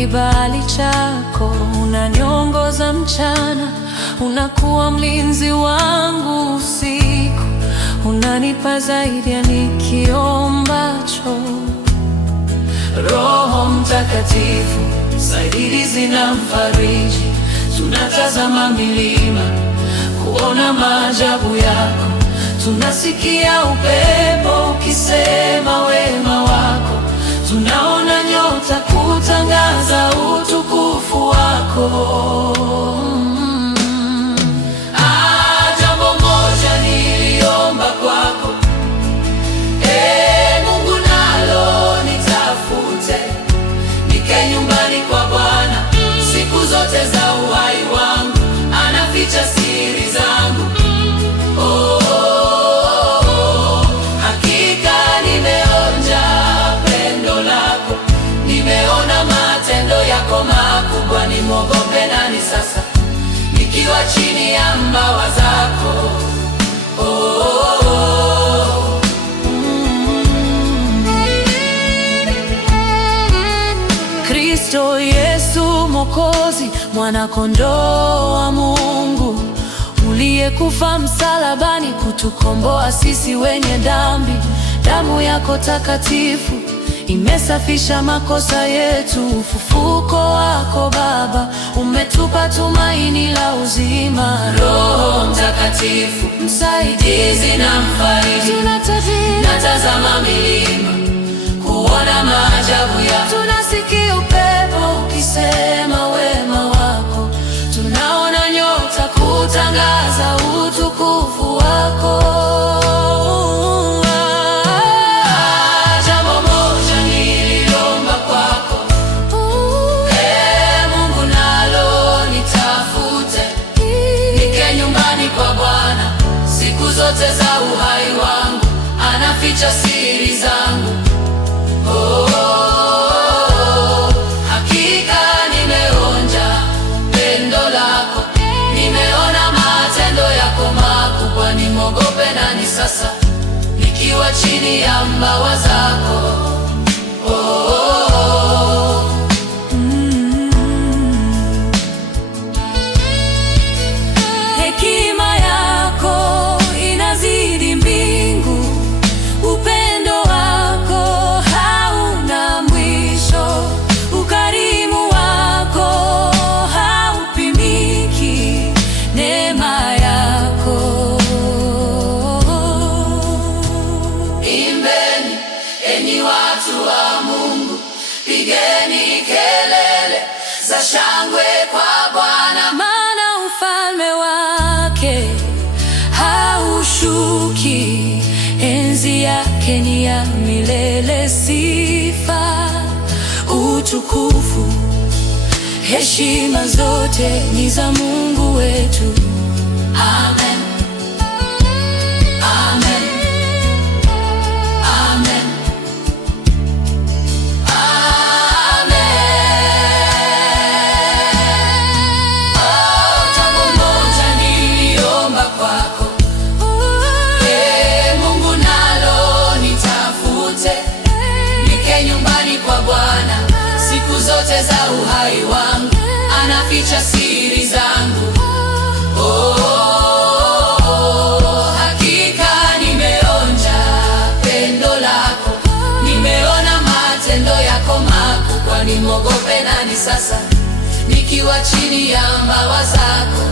kibali chako, unaniongoza mchana, unakuwa mlinzi wangu usiku, unanipa zaidi ya nikiombacho. Roho Mtakatifu, msaidizi na mfariji, tunatazama milima kuona maajabu yako, tunasikia upepo ukisema wema wako, tunaona nyota kutangaza utukufu wako. Jambo moja niliomba kwako, Mungu, nalo nitafute, nikae nyumbani kwa Bwana siku zote za uhai wangu, anaficha siri zangu. Hakika nimeonja pendo lako, nimeona matendo yako makubwa, nimwogope nani sasa nikiwa chini ya mbawa zako? Kristo Yesu Mwokozi, mwana kondoo wa Mungu, uliyekufa msalabani kutukomboa sisi wenye dhambi. Damu yako takatifu imesafisha makosa yetu. Ufufuko wako Baba umetupa tumaini la uzima. Roho Mtakatifu, msaidizi na mfariji, natazama milima kuona maajabu yako, tunasikia upepo ukisema wema wako, tunaona nyota kutangaza utukufu wako. Jambo moja niliomba kwako, Mungu, nalo nitafute, nikae nyumbani kwa Bwana siku zote za uhai wangu, anaficha siri zangu. Hakika nimeonja pendo lako, nimeona matendo yako makubwa, nimwogope nani sasa nikiwa chini ya mbawa zako? Hekima yako inazidi mbingu, upendo wako hauna mwisho, ukarimu wako haupimiki, neema yako. Imbeni enyi watu wa Mungu, pigeni kelele za shangwe kwa Bwana, maana ufalme wake haushuki, enzi yake ni ya milele. Sifa, utukufu, heshima zote ni za Mungu wetu. Amen. Amen. Amen. Jambo moja niliomba kwako, Mungu, nalo nitafute, nikae nyumbani kwa Bwana siku zote za uhai wangu, anaficha siri zangu. Hakika nimeonja pendo lako, nimeona matendo yako makubwa, nimwogope nani sasa nikiwa chini ya mbawa zako?